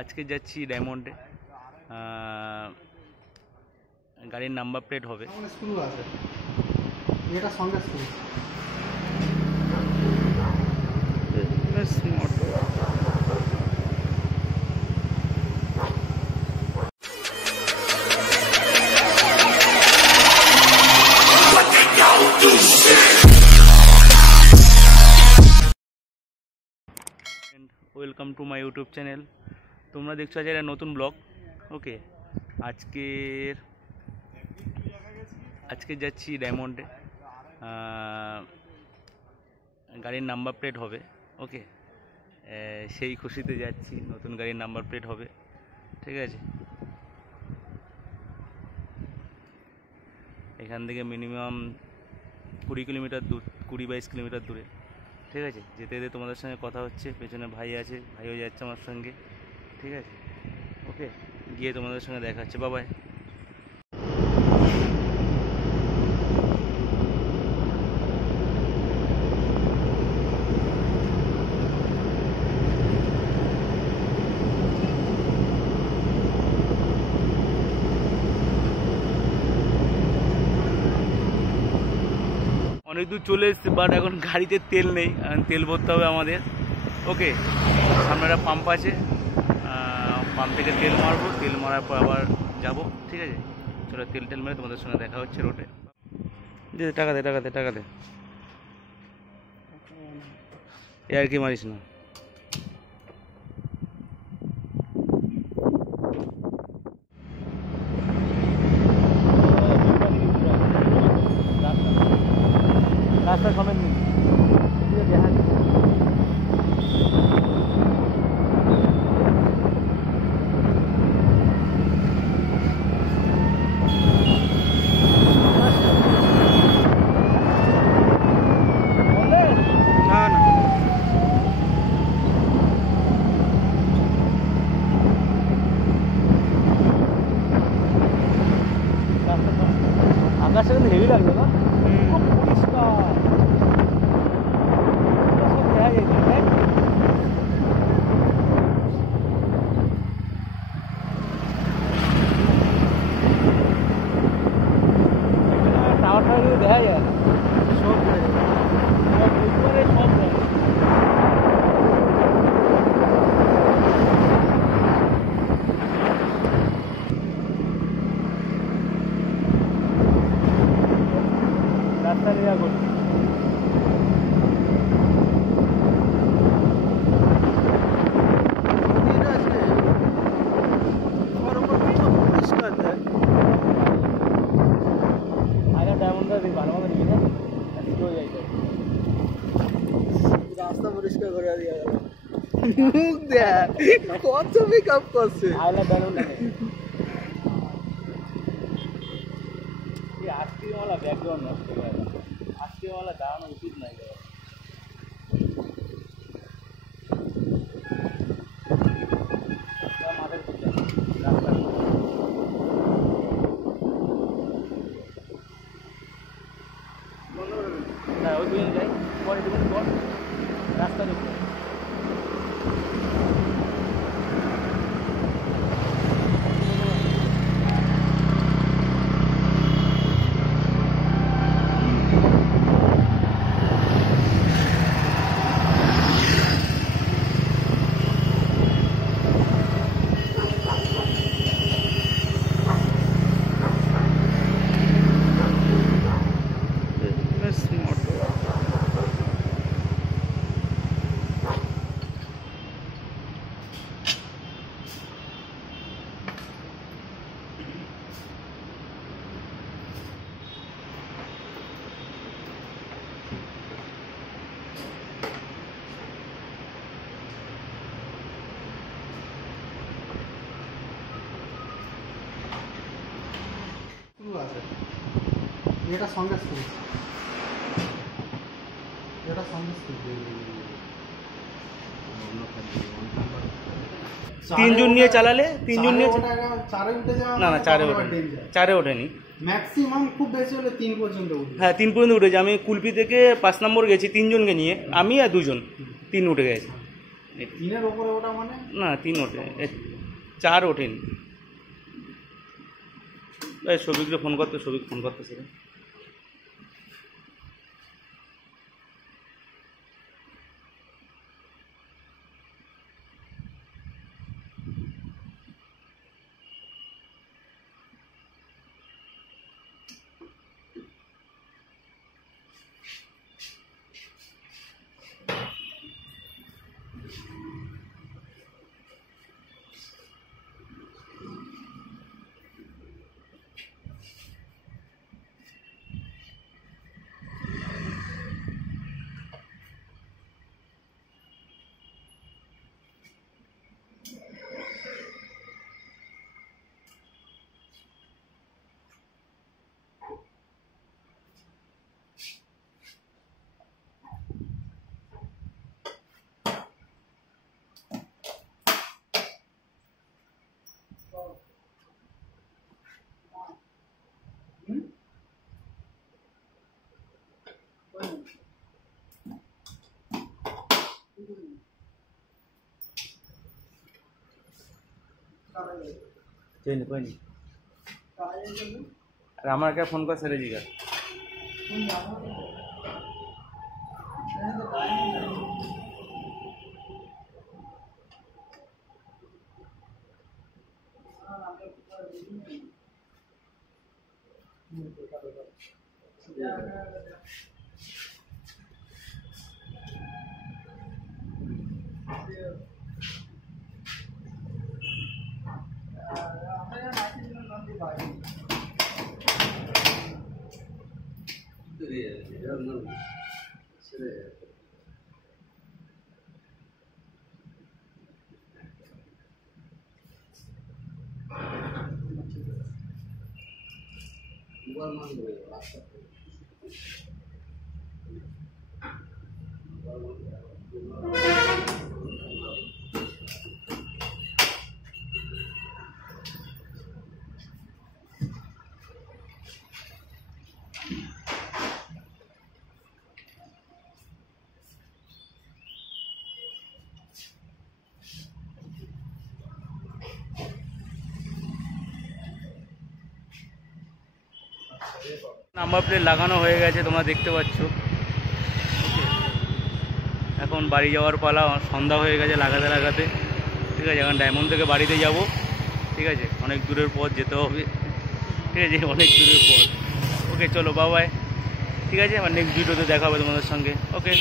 আজকে যাচ্ছি ডায়মন্ডে, গাড়ির নাম্বার প্লেট হবে। স্ক্রু আছে, এটা সঙ্গে screw. Welcome to my YouTube channel. তোমরা দেখছো আজ একটা নতুন ব্লগ। ওকে, আজকে যাচ্ছি ডায়মন্ডে, গাড়ির নাম্বার প্লেট হবে। ওকে, সেই খুশিতে যাচ্ছি, নতুন গাড়ির নাম্বার প্লেট হবে। ঠিক আছে, এখান থেকে মিনিমাম 20 কিলোমিটার দূর, 20-22 কিলোমিটার দূরে। ঠিক আছে, যেতে যেতে তোমাদের সঙ্গে কথা হচ্ছে। পেছনে ভাই আছে, ভাইও যাচ্ছে আমার সঙ্গে। ঠিক আছে, ওকে, গিয়ে তোমাদের সঙ্গে দেখা হচ্ছে। বাবাই। অনেক দূর চলে এসেছি, বাট এখন গাড়িতে তেল নেই, তেল ভরতে হবে আমাদের। ওকে, সামনে একটা পাম্প আছে, পাম্প থেকে তেল মারবো, তেল মারার পর আবার যাবো। ঠিক আছে, চলো তেল মেরে তোমাদের সঙ্গে দেখা হচ্ছে রোডে। টাকা দে এ আর কি মারিস না। রাস্তা সমেত নেই। আকাশটা কিন্তু হেভি লাগলো না? পরিষ্কার দেখা যায়। টাওয়ার কিন্তু দেখা যায় না, সব সব রাস্তা নিয়ে করছে। রাস্তা পরিষ্কার করে দিয়ে গেল। মুখ দেখ কত মেকআপ করছে। আজকে মালা ব্যাকগ্রাউন্ড নষ্ট করে, আজকে মালা দাঁড়ানো উচিত নাই। না ওই দুজন যাই, পরে দুজন পর রাস্তা দেখতে। আছে, এটা সঙ্গে স্ক্রু, এটা সঙ্গে স্ক্রু। তিনজন নিয়ে চালালে, তিনজন নিয়ে চারে উঠে যাওয়া, না চারে ওঠেনি। ম্যাক্সিমাম খুব বেশি হলে 3 পর্যন্ত উঠে। হ্যাঁ 3 পর্যন্ত উঠেছে। আমি কুলপি থেকে 5 নম্বর গেছি 3 জনকে নিয়ে, আমি আর 2 জন, 3 উঠে গেছে। তিনের ওপরে ওটা মানে না 3 ওঠে, 4 ওঠেনি। এই সবিককে ফোন করতে, সবিক ফোন করতেছে। कोई नहीं। अरे हमारा क्या फोन कर सर जी का নাম্বার প্লেট লাগানো হয়ে গেছে, তোমরা দেখতে পাচ্ছ। এখন বাড়ি যাওয়ার পালা, সন্ধ্যা হয়ে গেছে লাগাতে লাগাতে। ঠিক আছে, এখন ডায়মন্ড থেকে বাড়িতে যাব। ঠিক আছে, অনেক দূরের পথ যেতে হবে। ঠিক আছে, অনেক দূরের পথ। ওকে চলো বাবাই। ঠিক আছে, আবার নেক্সট ভিডিওতে দেখা হবে তোমাদের সঙ্গে। ওকে।